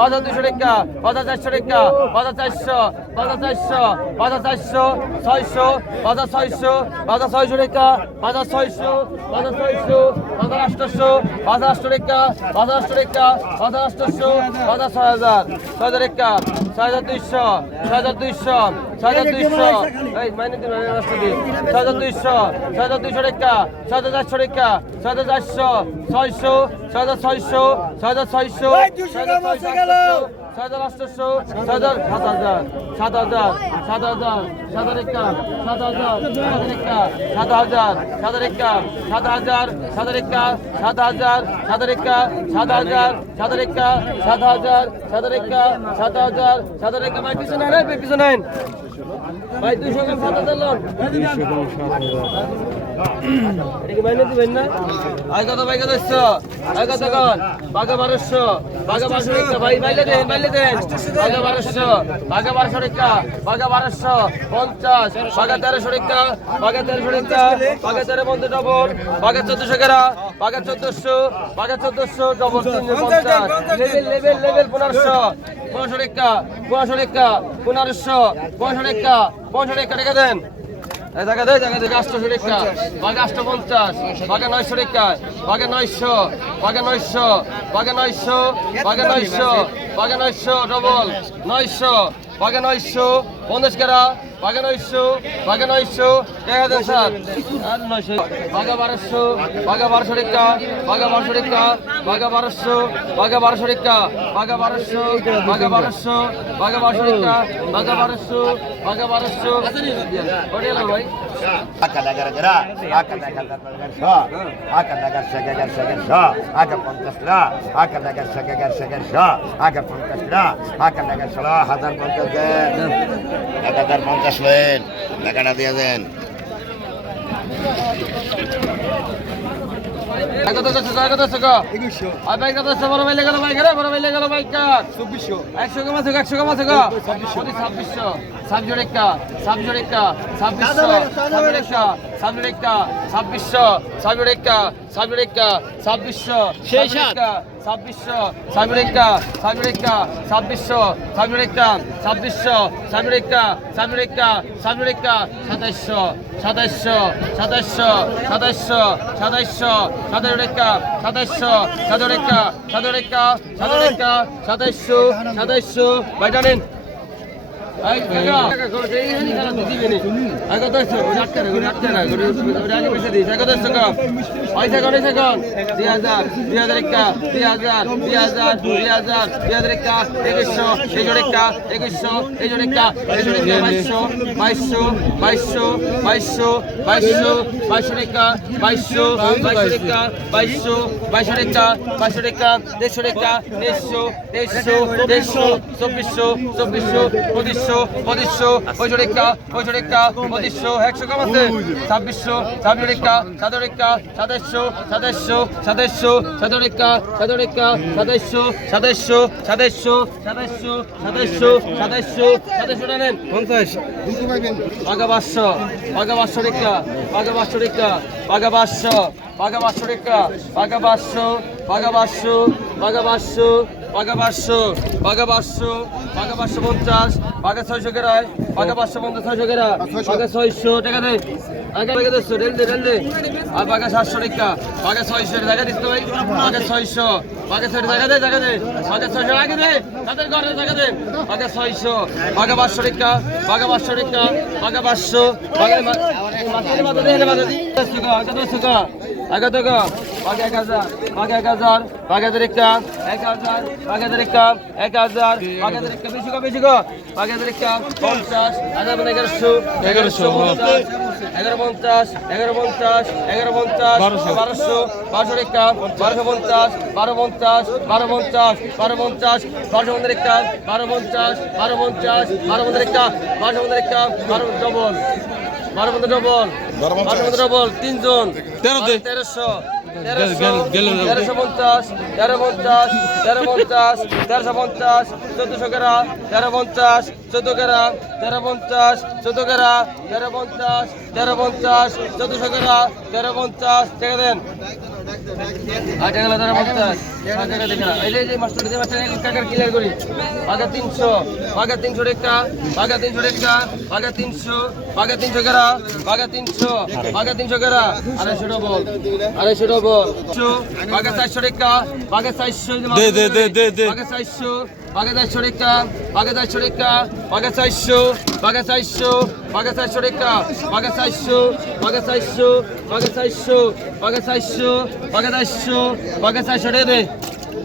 হাজার দুশো টাকা, হাজার চারশো টাকা, হাজার চারশো হাজার চারশো হাজার চারশো, ছয়শো, হাজার ছয়শো হাজার ছয়শো টাকা, হাজার ছয়শো হাজার ছয়শো, হাজার আটশো হাজার আটশো টাকা, হাজার আটশো টাকা, হাজার আটশো, হাজার ছয় হাজার ছয় হাজার টাকা, ছয় হাজার দুইশো, ছয় হাজার দুইশো ছয় হাজার দুইশো। এই মাইনে দিন রাস্তা দিন। ছয় হাজার দুইশো ছয় হাজার দুইশো টাকা ছয় হাজার চারশো টাকা ছয় হাজার চারশো ছয়শো ছয় হাজার ছয়শো ছয় হাজার ছয়শো ছয় হাজার ছয়শো ছয় হাজার সাত হাজার সাত হাজার সাত হাজার সাত হাজার একা সাত হাজার সাত হাজার সাত একা সাত হাজার সাত একা সাত হাজার সাত একা সাত হাজার সাত একা সাত হাজার সাত একা সাত হাজার সাত পিছনে নেন ভাই পিছনে নেন ভাই দুশো গ্রাম সাত হাজার লোন। এটা কি মাইনে দিবেন না? আই কত ভাই, কত এসছো? আই কত কন বাঘা বারোশো। বাঘা বারোশো টাকা, ভাই বাইলে দেন বাইলে দেন। বাঘা বারোশো বাঘা বারোশো টাকা, বাঘা বারোশো, পঞ্চাশ। বাঘা তেরোশো টাকা, বাঘা তেরোশো টাকা, বাঘা তেরো বন্ধু ডবল বাঘা চোদ্দশো পনেরোশো পনেরোশো টাকা পনেরোশো টাকা টাকা দেন দেখা দেয় দেখা দেয় আটশো টাকা বাঘে নয়শো টাকা বাঘে নয়শো বাঘে নয়শো বাঘে নয়শো বাঘে নয়শো বাঘে নয়শো ডবল নয়শো বাঘে নয়শো, পঞ্চাশ কেরা বাঘে নয়শো বাঘে নয়শো দেখা দেন স্যার আর নয়শো বাঘা বারোশো বাঘা বারোশো টাকা বাঘা বারোশো টাকা বাঘা বারোশো বাঘা বারোশো টাকা বাঘা বারোশো বাঘা বারোশো বাঘা বারোশো টাকা বাঘা বারোশো বাঘা বারোশো ওটা ভাই Akan agar gera, akan agar agar sha, akan agar segagar segar sha, akan পঞ্চাশ রা, akan agar segagar segar sha, akan পঞ্চাশ রা, akan agar ষোলো হাজার পঞ্চাশ দেন, এক হাজার পঞ্চাশ লেন, টাকাটা দিয়ে দেন। ছাব্বিশশো। ছাব্বিশ ছাব্বিশশো। ছাব্বিশশো ছাব্বিশ টাকা ছাব্বিশশো টাকা ছাব্বিশশো টাকা ছাব্বিশ টাকা সাতাইশশো সাতাইশশো সাতাইশশো সাতাইশশো সাতাইশশো সাতাইশ টাকা সাতাইশশো টাকা সাতাশ টাকা সাতাইশশো সাতাইশশো ভাইটা নিন পঁচিশশো, পঁচিশশো, পঁয়ষট্টি টাকা, পঁয়ষট্টি পঁচিশশো, একশো কম আছে? ছাব্বিশশো, ছাব্বিশ টাকা, সাতাশ টাকা, সাতাশশো, সাতাশশো, সাতাশশো, সতেরো টাকা, সতেরো টাকা, সাতাশশো, সাতাশশো, সাতাশশো, সাতাশশো, সাতাশশো, সাতাশশো, সাতাশশো টা নেন। পাকা পাঁচশো পাকা পাঁচশো টাকা পাকা পাঁচশো টাকা পাকা পাঁচশো পাকা পাঁচশো টাকা পাকা পাঁচশো পাকা পাঁচশো পাকা পাঁচশো পাকা পাঁচশো পাকা পাঁচশো পাকা পাঁচশো পঞ্চাশ পাকা ছয়শো কেরায় পাকা পাঁচশো পঞ্চাশ ছয়শো কেরা? পাকা ছয়শো টাকা দে। আগে দেড়শো রেল দে রেল দে। আর পাকা সাতশো টাকা পাকা ছয়শো টাকা দিস তো ভাই। ছয়শো পাকা ছয়শো টাকা দে টাকা দে। পাকা ছয়শো আগে দে। তাদের ঘরে দে। পাকা ছয়শো পাকা পাঁচশো টাকা পাকা পাঁচশো টাকা পাকা পাঁচশো মাথায় মাথা দিয়ে মাথা দিয়ে আগে পাকা এক হাজার হাজার পাকা হাজার একটা বেশি কো বেশি কো পাকা হাজার একটা পঞ্চাশ হাজার মানে এগারোশো এগারোশো পঞ্চাশ এগারো পঞ্চাশ এগারো পঞ্চাশ এগারো পঞ্চাশ বারোশো। বারোশো একটা বারোশো পঞ্চাশ বারো পঞ্চাশ বারো পঞ্চাশ বারো পঞ্চাশ বারোশো পঞ্চাশ একটা বারো পঞ্চাশ বারো পঞ্চাশ বারো পঞ্চাশ একটা বারোশো পঞ্চাশ একটা বারো ডবল বারো পঞ্চাশ ডবল বারো ডবল তিনজন। তেরোশো। তেরোশো পঞ্চাশ তেরো পঞ্চাশ তেরো পঞ্চাশ তেরোশো পঞ্চাশ চোদ্দশো কেরা তেরো পঞ্চাশ চোদ্দ কেরা তেরো পঞ্চাশ চোদ্দ কেরা তেরো পঞ্চাশ তেরো পঞ্চাশ চোদ্দশো কেরা তেরো পঞ্চাশ দেন। আট এগারো ধরে মাস্টার ষাট টাকা দেখে এই যে মাস্টার যে মাস্টার এক টাকার ক্লিয়ার করি। বাঘা তিনশো বাঘা তিনশো টাকা বাঘা তিনশো টাকা বাঘা তিনশো বাঘা তিনশো গেরা বাঘা তিনশো বাঘা তিনশো গেরা আড়াইশো ডবল আড়াইশো ডবল বাঘা চারশো টাকা বাঘা চারশো। বাঘা চারশো বাঘা শরিকা টাকা শরিকা বাঘা চারশো বাঘা চারশো টাকা বাঘা চারশো বাঘা চারশো বাঘা চারশো বাঘা চারশো বাঘা চারশো বাঘা চারশো টাকা দে